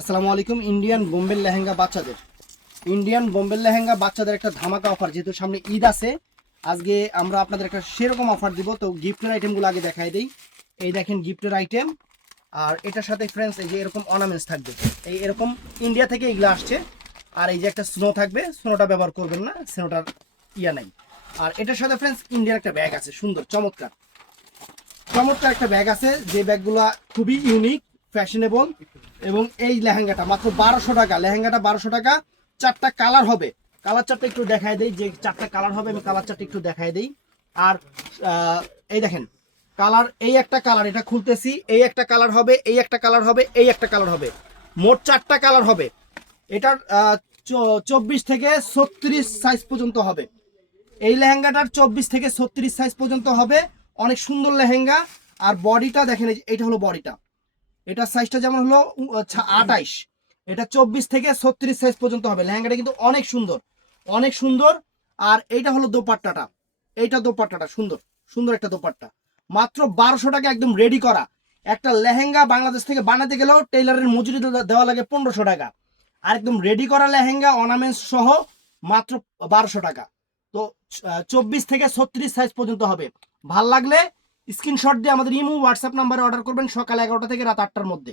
আসসালামু আলাইকুম। ইন্ডিয়ান বোম্বের লেহেঙ্গা বাচ্চাদের একটা ধামাকা অফার, যেহেতু সামনে ঈদ আছে। আজকে আমরা আপনাদের একটা সেরকম অফার দিব। তো গিফটের আইটেমগুলো আগে দেখাই দেই। এই দেখেন গিফটের আইটেম, আর এটার সাথে ফ্রেন্ডস এই যে এরকম অর্নামেন্টস থাকবে। এই এরকম ইন্ডিয়া থেকে এগুলো আসছে। আর এই যে একটা স্নো থাকবে, স্নোটা ব্যবহার করবেন না, স্নোটার ইয়া নাই। আর এটার সাথে ফ্রেন্ডস ইন্ডিয়ার একটা ব্যাগ আছে, সুন্দর চমৎকার চমৎকার একটা ব্যাগ আছে, যে ব্যাগগুলো খুবই ইউনিক, ফ্যাশনেবল। এবং এই লেহেঙ্গাটা মাত্র 1200 টাকা। লেহেঙ্গাটা 1200 টাকা। চারটা কালার হবে। কালার চারটা একটু দেখায় দেই, যে চারটা কালার হবে আমি কালার চারটা একটু দেখায় দেই। আর এই দেখেন কালার, এই একটা কালার, এটা খুলতেছি, এই একটা কালার হবে, এই একটা কালার হবে, এই একটা কালার হবে, মোট চারটা কালার হবে। এটার 24 থেকে 36 সাইজ পর্যন্ত হবে। এই লেহেঙ্গাটার 24 থেকে 36 সাইজ পর্যন্ত হবে। অনেক সুন্দর লেহেঙ্গা। আর বডিটা দেখেন, এটা হলো বডিটা, এটার সাইজটা যেমন হলো 28, এটা 24 থেকে 36 সাইজ পর্যন্ত হবে। লেহেঙ্গাটা কিন্তু অনেক সুন্দর, অনেক সুন্দর। আর এইটা হলো দোপাট্টাটা, এইটা দোপাট্টাটা সুন্দর, সুন্দর একটা দোপাট্টা। মাত্র 1200 টাকা একদম রেডি করা। একটা লেহেঙ্গা বাংলাদেশ থেকে বানাতে গেলেও টেইলারের মজুরি দেওয়া লাগে 1500 টাকা। আর একদম রেডি করা লেহেঙ্গা অর্নামেন্টস সহ মাত্র 1200 টাকা। তো 24 থেকে 36 সাইজ পর্যন্ত হবে। ভাল লাগলে স্ক্রিনশট দিয়ে আমাদের ইমো হোয়াটসঅ্যাপ নাম্বারে অর্ডার করবেন সকাল 11টা থেকে রাত 8টার মধ্যে।